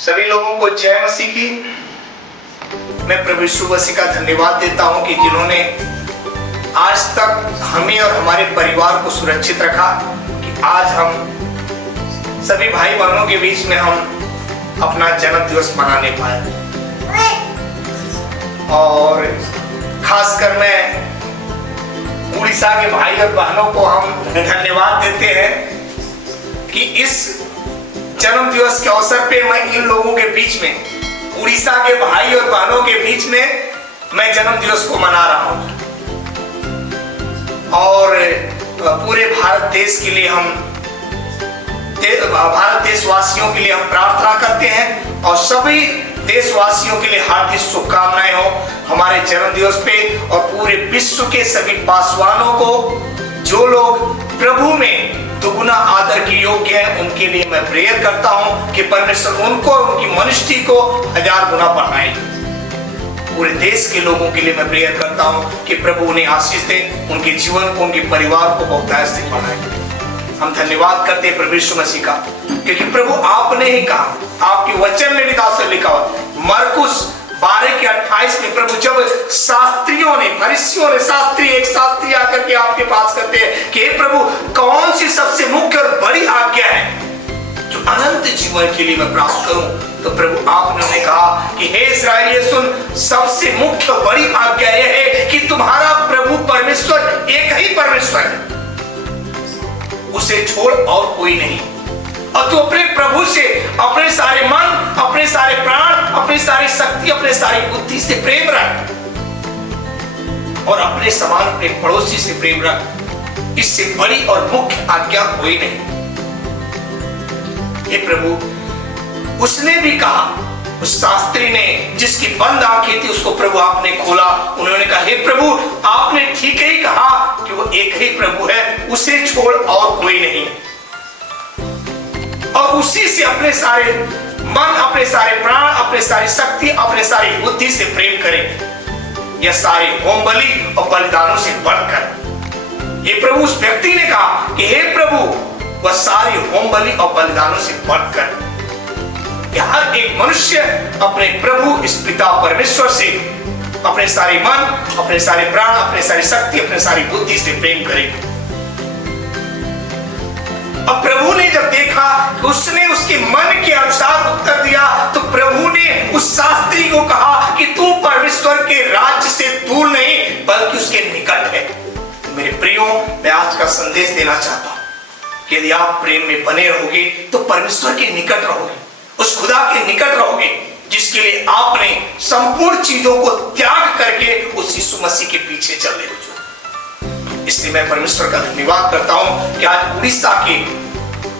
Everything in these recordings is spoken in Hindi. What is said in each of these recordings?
सभी लोगों को जय मसीह की। मैं प्रभु यीशु मसीह का धन्यवाद देता हूं कि जिन्होंने आज तक हमें और हमारे परिवार को सुरक्षित रखा, कि आज हम सभी भाई बहनों के बीच में हम अपना जन्म दिवस मनाने पाए। और खासकर मैं उड़ीसा के भाई और बहनों को हम धन्यवाद देते हैं कि इस जन्म दिवस के अवसर पे मैं इन लोगों के बीच में, उड़ीसा के भाई और बहनों के बीच में मैं जन्म दिवस को मना रहा हूं। और पूरे भारत देश के लिए भारत देशवासियों के लिए हम प्रार्थना करते हैं और सभी देशवासियों के लिए हार्दिक शुभकामनाएं हो हमारे जन्म दिवस पे। और पूरे विश्व के सभी पासवानों को, जो लोग प्रभु में दुगुना आदर के योग्य हैं, उनके लिए मैं प्रेयर करता हूं कि परमेश्वर उनको और उनकी मनुष्य को 1000 गुना बढ़ाए। पूरे देश के लोगों के लिए मैं प्रेयर करता हूं कि प्रभु उन्हें आशीष दे, उनके जीवन को, उनके परिवार को बहुतायत से बढ़ाए। हम धन्यवाद करते हैं प्रभु यीशु मसीह का, क्योंकि प्रभु आपने ही कहा, आपके वचन में भी दास लिखा हुआ मरकुस 12:28 में, प्रभु जब शास्त्रियों ने, फरीसियों ने, एक शास्त्री आकर के आपके पास करते हैं कि प्रभु कौन सी सबसे मुख्य और बड़ी आज्ञा है जो अनंत जीवन के लिए मैं प्राप्त करूं, तो प्रभु आपने उन्हें कहा कि हे इस्राएलियों सुन, सबसे मुख्य बड़ी आज्ञा यह है कि तुम्हारा प्रभु परमेश्वर एक ही परमेश्वर है, उसे छोड़ और कोई नहीं। और तू अपने प्रभु से अपने सारे मन, अपने सारे प्राण, अपनी सारी शक्ति, अपने सारी बुद्धि से प्रेम रख, और अपने समान अपने पड़ोसी से प्रेम रख। इससे बड़ी और मुख्य आज्ञा कोई नहीं। हे प्रभु, उसने भी कहा, उस शास्त्री ने जिसकी बंद आंखें थी उसको प्रभु आपने खोला। उन्होंने कहा हे प्रभु, आपने ठीक ही कहा कि वो एक ही प्रभु है, उसे छोड़ और कोई नहीं। और उसी से अपने सारे मन, अपने सारे प्राण, अपने सारी शक्ति, अपने सारी बुद्धि से प्रेम करें। यह सारे होम बलि और बलिदानों से बढ़कर, ये प्रभु उस व्यक्ति ने कहा कि हे प्रभु, वह सारे होम बलि और बलिदानों से बढ़कर हर एक मनुष्य अपने प्रभु इस पिता परमेश्वर से अपने सारे मन, अपने सारे प्राण, अपने सारी शक्ति, अपने सारी बुद्धि से प्रेम करें। अब प्रभु ने जब देखा कि उसने उसके मन के अनुसार उत्तर दिया, तो प्रभु ने उस शास्त्री को कहा कि तू परमेश्वर के राज्य से दूर नहीं बल्कि उसके निकट है। तो मेरे प्रियो, मैं आज का संदेश देना चाहता हूं कि यदि आप प्रेम में बने रहोगे तो परमेश्वर के निकट रहोगे, उस खुदा के निकट रहोगे जिसके लिए आपने संपूर्ण चीजों को त्याग करके उस यीशु मसीह के पीछे चल रहे हो। इसलिए मैं परमेश्वर का धन्यवाद करता हूं कि आज उड़ीसा के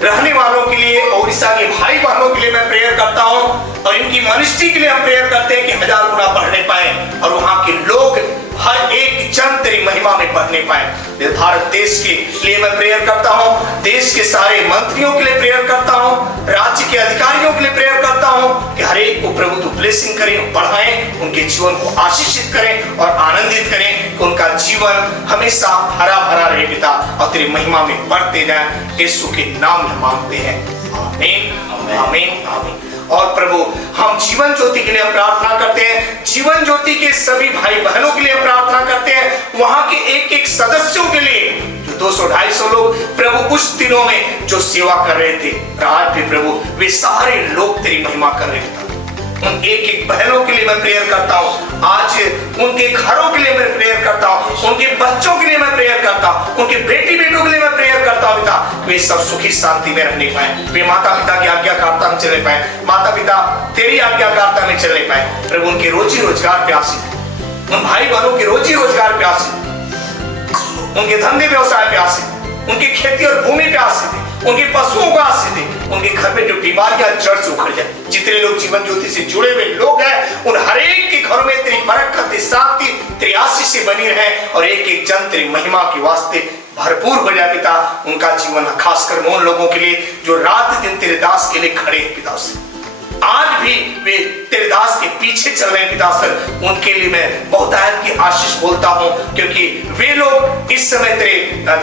रहने वालों के लिए और उड़ीसा के भाई बहनों के लिए मैं प्रेयर करता हूं, और इनकी मनुष्य के लिए हम प्रेयर करते हैं कि 1000 गुना बढ़ने पाए और वहां के लोग हर एक जन तेरी महिमा में बढ़ने पाए। भारत देश के लिए मैं प्रेयर करता हूं, देश के सारे मंत्रियों के लिए प्रेयर करता हूं, राज्य के अधिकारियों के लिए प्रेयर करता हूं कि हर एक को प्रभु तू ब्लेसिंग करें, बढ़ाएं, उनके जीवन को आशीषित करें और आनंदित करें, कि उनका जीवन हमेशा हरा भरा रहे पिता, और तेरी महिमा में बढ़ते जाए। यीशु के नाम में मांगते हैं, आमीन, आमीन, आमीन। और प्रभु, हम जीवन ज्योति के लिए प्रार्थना करते हैं, जीवन ज्योति के सभी भाई बहनों के लिए प्रार्थना करते हैं, वहां के एक एक सदस्यों के लिए जो 200-250 लोग प्रभु उस दिनों में जो सेवा कर रहे थे, आज भी प्रभु वे सारे लोग तेरी महिमा कर रहे थे। उन एक एक बहनों के लिए मैं प्रेयर करता हूँ, आज उनके घरों के लिए मैं प्रेयर करता हूँ, उनके बच्चों के लिए मैं प्रेयर करता हूँ, उनके बेटी बेटों के लिए मैं प्रेयर करता हूँ पिता, वे सब सुखी शांति में रहने पाए, वे माता पिता की आज्ञाकारिता में चलने पाए, माता पिता तेरी आज्ञाकारिता में चलने पाए। प्रभु उनके रोजी रोजगार पे आशीष, उन भाई बहनों के रोजी रोजगार पे आशीष, उनके धंधे व्यवसाय पे आशीष, उनकी खेती और भूमि पे आशीष, उनके पशुओं को आशीष दे, उनके घर में जो बीमारियां जड़ से उखड़ जाए। जितने लोग जीवन ज्योति से जुड़े हुए लोग हैं, उन हर एक के घरों में तेरी बरकत, शांति, तेरी आशीष से बनी रहे, और एक एक जन तेरी महिमा के वास्ते भरपूर हो जाए पिता। उनका जीवन खासकर उन लोगों के लिए जो रात दिन तेरे दास के लिए खड़े हैं पिता, आज भी वे तेरे दास के पीछे चल रहे हैं पिताश्वर, उनके लिए मैं बहुत आयत की आशीष बोलता हूं, क्योंकि वे लोग इस समय तेरे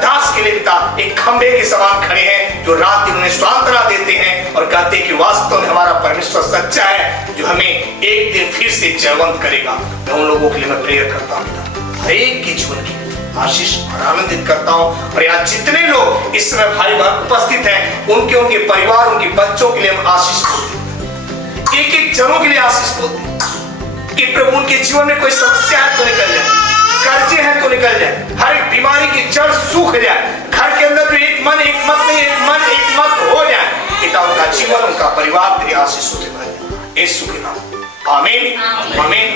दास के लिए पिता एक खंबे के समान खड़े हैं, जो रात दिन उन्हें सांत्वना देते हैं और कहते हैं कि वास्तव में हमारा परमेश्वर सच्चा है, जो हमें एक दिन फिर से जीवंत करेगा। मैं उन लोगों के लिए मैं प्रेयर करता हूं, हर एक के जीवन की आशीष और आनंदित करता हूं। और यहाँ जितने लोग इस समय भाई बहन उपस्थित हैं, उनके परिवार, उनके बच्चों के लिए हम आशीष बोलते हैं, एक एक जनों के लिए आशीष बोलते हैं कि प्रभु उनके जीवन में कोई समस्या है तो निकल जाए, कर्जे हैं तो निकल जाए, हर एक बीमारी की जड़ सूख जाए, घर के अंदर भी एक मन एक मत नहीं, एक मन एक मत हो जाए। पिता उनका जीवन, उनका परिवार तेरी आशीषों से भर जाए, यीशु के नाम, आमीन आमीन।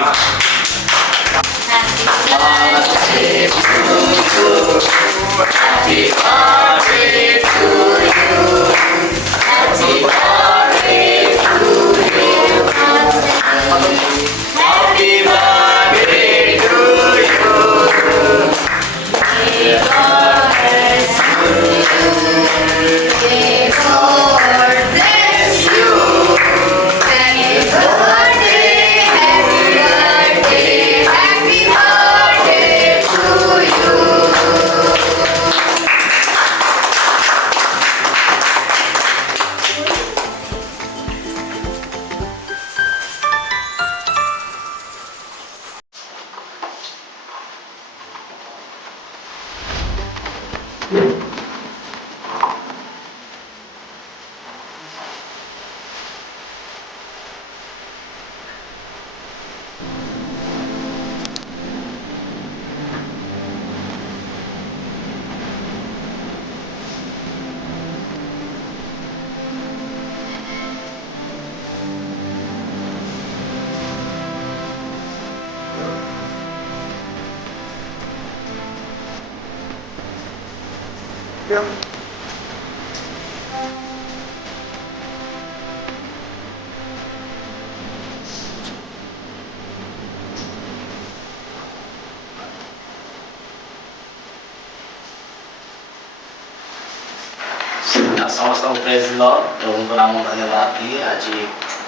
ସମସ୍ତଙ୍କୁ ପ୍ରେଜ୍ ଲର୍ଡ, ପ୍ରଭୁଙ୍କ ନାମ ଧନ୍ୟବାଦ ଦିଏ। ଆଜି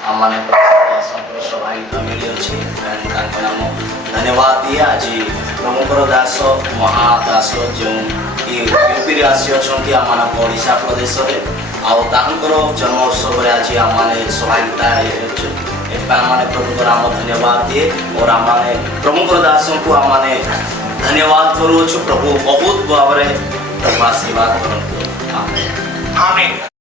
ଆମମାନେ ସଭାଗୀତ ମିଳିଅଛି, ତାଙ୍କ ନାମ ଧନ୍ୟବାଦ ଦିଏ। ଆଜି ପ୍ରଭୁଙ୍କର ଦାସ ମହାଦାସ ଯେଉଁ ୟୁପିରେ ଆସି ଅଛନ୍ତି ଆମମାନଙ୍କ ଓଡ଼ିଶା ପ୍ରଦେଶରେ, ଆଉ ତାଙ୍କର ଜନ୍ମ ଉତ୍ସବରେ ଆଜି ଆମମାନେ ସଭାଗୀତା ହେଉଛୁ। ଏଥିପାଇଁ ଆମମାନେ ପ୍ରଭୁଙ୍କ ନାମ ଧନ୍ୟବାଦ ଦିଏ ଓ ଆମମାନେ ପ୍ରଭୁଙ୍କର ଦାସଙ୍କୁ ଆମମାନେ ଧନ୍ୟବାଦ କରୁଅଛୁ। ପ୍ରଭୁ ବହୁତ ଭାବରେ ଆଶୀର୍ବାଦ କରନ୍ତୁ। आमीन।